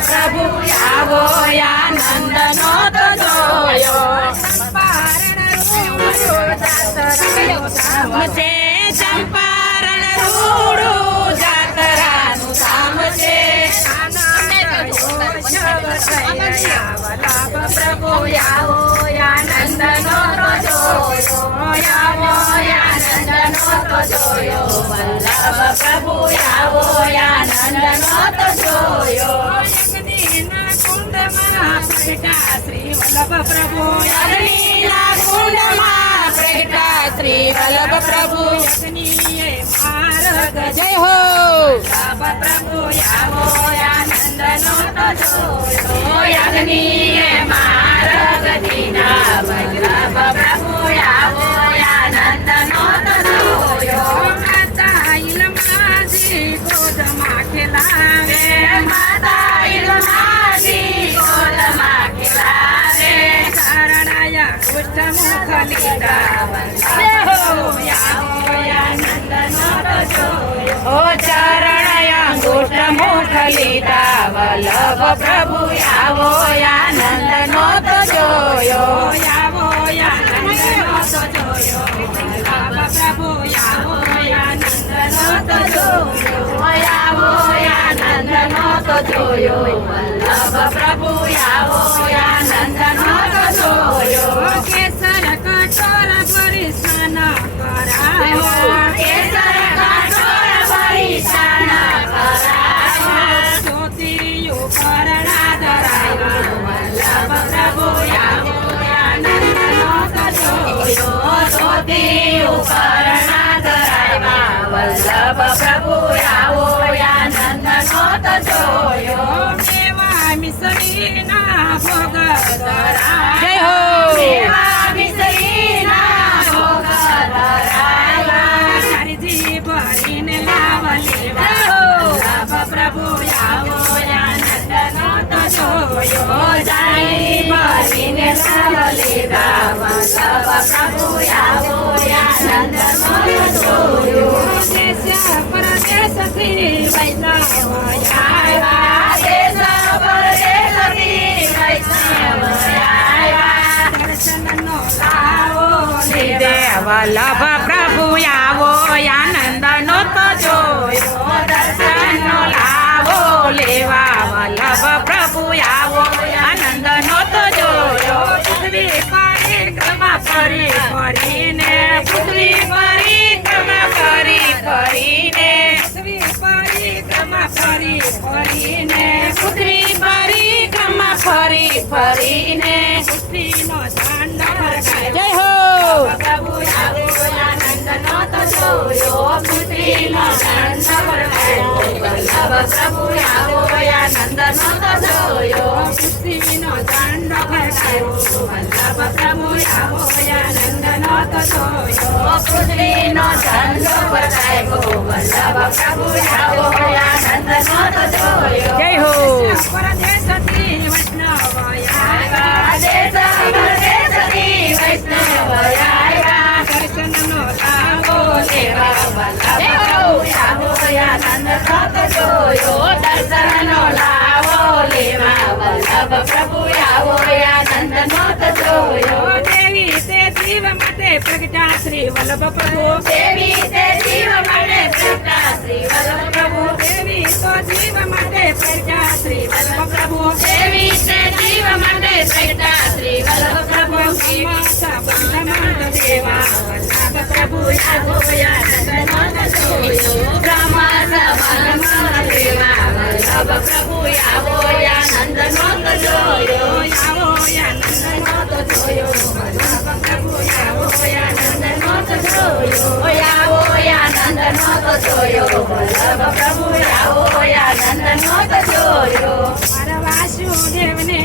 પ્રભુ આવો આનંદનો તો જોયો છે ચંપારણ રૂડું જાતરાનું ધામ છે પ્રભુ આવો આનંદનો તો જોયો આવો આનંદનો તો જોયો વલ્લભ પ્રભુ આવો આનંદનો તો જોયો શ્રી વલ્લભ પ્રભુ અગ્નિના કુંડમાં પ્રગટા શ્રી વલ્લભ પ્રભુ અગ્નિએ માર્ગ જય હો વલ્લભ પ્રભુ આવો આનંદનો તો જોયો અગ્નિએ માર્ગ દીના વલ્લભ પ્રભુ આવો આનંદનો તો જોયો માતા ઇલમાજી ગોદમાં ખેલાવે માતા ઇલમાજી ગોદમાં ખેલાવે શરણાયા કુષ્ઠમુખ લીધા આનંદનો તો જોયો ઓ ચરણયા કુષ્ઠમુખ લીધા વલ્લભ પ્રભુ આવો આનંદનો તો જોયો આવો આનંદનો તો જોયો વલ્લભ પ્રભુ આવો આનંદનો તો જોયો આવો આનંદનો તો જોયો વલ્લભ પ્રભુ આવો આનંદનો તો જોયો કેસર કઠોર પરિસાન કરાયો કેસર કઠોર પરિસાન કરાયો જ્યોતિયો કરણા ધરાયો વલ્લભ પ્રભુ આવો આનંદનો તો જોયો જ્યોતિયો કરણા ધરાયો વલ્લભ પ્રભુ આવો આનંદનો તો જોયો મેવા મિસરીના ભોગ ધરાયો જય હો મેવા મિસરીના ભોગ ધરાયો હરિજી ભરીને લાવલી વલ્લભ પ્રભુ આવો આનંદનો તો જોયો જાણી ભરીને લાવલી વલ્લભ પ્રભુ આવો આનંદનો તો જોયો દેશ પરદેશથી વૈષ્ણવ આવ્યા દેશ પરદેશથી વૈષ્ણવ આવ્યા દર્શનનો લાવો લીધે વલ્લભ પ્રભુ આવો આનંદનો તો જોયો દર્શનનો લાવો લેવા વલ્લભ પ્રભુ આવો આનંદનો તો જોયો પૃથ્વી પરિક્રમા ફરી ફરીને પૃથ્વી પરિક્રમા ફરી ફરીને પૃથ્વી પરિક્રમા ફરી ફરીને પૃથ્વી પરિક્રમા ફરી ફરીને પૃથ્વીનો ઝંડો ફરકાયો જય હો પ્રભુ આવો આનંદનો તો જોયો પૃથ્વીનો ઝંડો ફરકાયો વલ્લભ પ્રભુ આવો આનંદનો તો જોયો પૃથ્વીનો ઝંડો ફરકાયો વલ્લભ પ્રભુ આવો આનંદનો તો જોયો પૃથ્વીનો ઝંડો ફરકાયો વલ્લભ પ્રભુ આવો આનંદનો તો જોયો જય હો પરદેશથી વૈષ્ણવ આવ્યા દેશ પરદેશથી વૈષ્ણવ આવ્યા દર્શનનો લાવો લેવા વલ્લભ પ્રભુ આવો આનંદનો તો જોયો દર્શનનો લાવો લેવા વલ્લભ પ્રભુ આવો આનંદનો તો જોયો દેવી તે જીવ માટે પ્રગટા શ્રી વલ્લભ પ્રભુ દેવી તે જીવ માટે પ્રગટા શ્રી વલ્લભ પ્રભુ દેવી તો જીવ માટે પ્રગટા શ્રી વલ્લભ પ્રભુ દેવી તે જીવ માટે પ્રગટા શ્રી વલ્લભ પ્રભુ માતા બંધમંત દેવા વલ્લભ પ્રભુ આવો આનંદનો તો જોયો બ્રહ્મા સવન દેવા વલ્લભ પ્રભુ આવો આનંદનો તો જોયો આવો આનંદનો તો જોયો વલ્લભ પ્રભુ આવો આનંદનો તો જોયો આવો આનંદનો તો જોયો વલ્લભ પ્રભુ આવો આનંદનો તો જોયો મારા વાસુદેવને